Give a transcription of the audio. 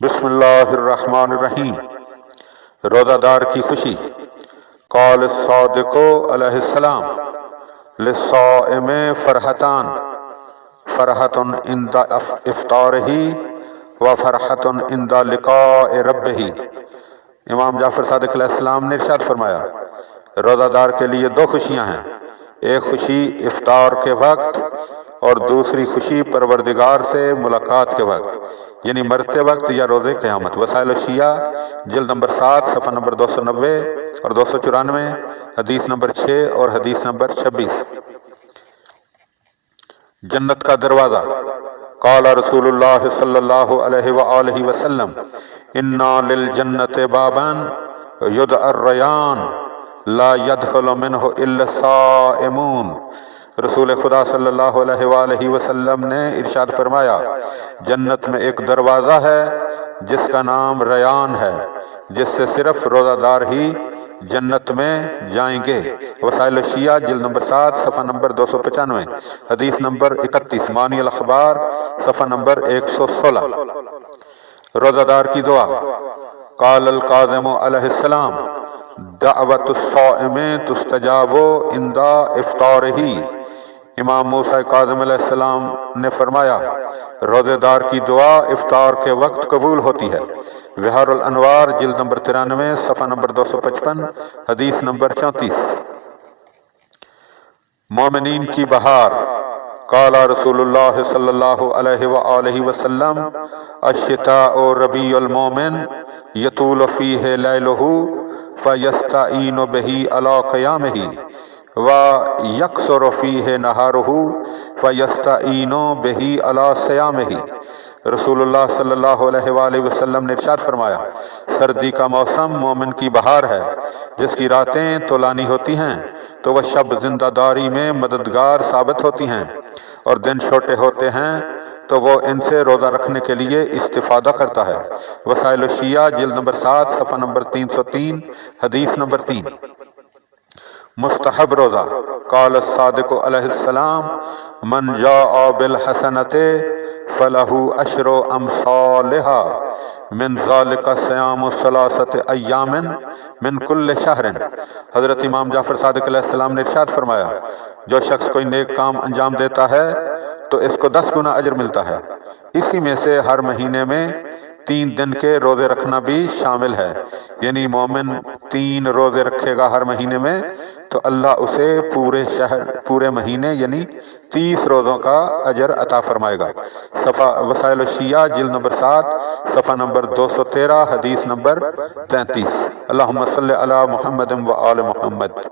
بسم اللہ الرحمن الرحیم۔ روزہ دار کی خوشی۔ قال الصادق علیہ السلام للصائم فرحتان، فرحۃ عند افطارہ و فرحۃ عند لقاء ربہ۔ امام جعفر صادق علیہ السلام نے ارشاد فرمایا، روزہ دار کے لیے دو خوشیاں ہیں، ایک خوشی افطار کے وقت اور دوسری خوشی پروردگار سے ملاقات کے وقت، یعنی مرتے وقت یا روزے قیامت۔ وسائل الشیعہ جلد نمبر 7 صفحہ نمبر 290 اور 294، حدیث نمبر 6 اور حدیث نمبر 26۔ جنت کا دروازہ۔ قال رسول اللہ صلی اللہ علیہ وآلہ وسلم انا للجنت بابا یدعى الریان لا يدخل منہ الا الصائمون۔ رسول خدا صلی اللہ علیہ وآلہ وسلم نے ارشاد فرمایا، جنت میں ایک دروازہ ہے جس کا نام ریان ہے، جس سے صرف روزہ دار ہی جنت میں جائیں گے۔ وسائل الشیعہ جلد نمبر 7 صفحہ نمبر 295، حدیث نمبر 31، معنی الاخبار صفحہ نمبر 116۔ روزہ دار کی دعا۔ قال القاظم علیہ السلام دعوت الصائم تستجاب عند افطارہ۔ امام موسیٰ کاظم علیہ السلام نے فرمایا، روزے دار کی دعا افطار کے وقت قبول ہوتی ہے۔ بحار الانوار جلد نمبر 93 صفحہ نمبر 255، حدیث نمبر 34۔ مومنین کی بہار۔ قال رسول اللہ صلی اللہ علیہ وآلہ وسلم الشتاء ربیع المومن یطول فیہ لیلہ فیستعین بہ علی قیامہ وَيَقْصُرُ فِيهِ نَهَارُهُ فَيَسْتَعِينُ بِهِ عَلَى صِيَامِهِ۔ رسول اللہ صلی اللہ علیہ وآلہ وسلم نے ارشاد فرمایا، سردی کا موسم مومن کی بہار ہے، جس کی راتیں طولانی ہوتی ہیں تو وہ شب زندہ داری میں مددگار ثابت ہوتی ہیں، اور دن چھوٹے ہوتے ہیں تو وہ ان سے روزہ رکھنے کے لیے استفادہ کرتا ہے۔ وسائل الشیعہ جلد نمبر 7 صفحہ نمبر 303، حدیث نمبر 3۔ مستحب روزہ۔ قال الصادق علیہ السلام من جاء بالحسنۃ فلہ عشر امثالها من ذلک صیام ثلاثۃ ایام من کل شہر۔ حضرت امام جعفر صادق علیہ السلام نے ارشاد فرمایا، جو شخص کوئی نیک کام انجام دیتا ہے تو اس کو 10 گنا اجر ملتا ہے، اسی میں سے ہر مہینے میں 3 دن کے روزے رکھنا بھی شامل ہے، یعنی مومن 3 روزے رکھے گا ہر مہینے میں تو اللہ اسے پورے مہینے یعنی 30 روزوں کا اجر عطا فرمائے گا۔ صفحہ وسائل الشیعہ جلد نمبر 7 صفحہ نمبر 213، حدیث نمبر 33۔ اللہم صلی علی محمد و آل محمد۔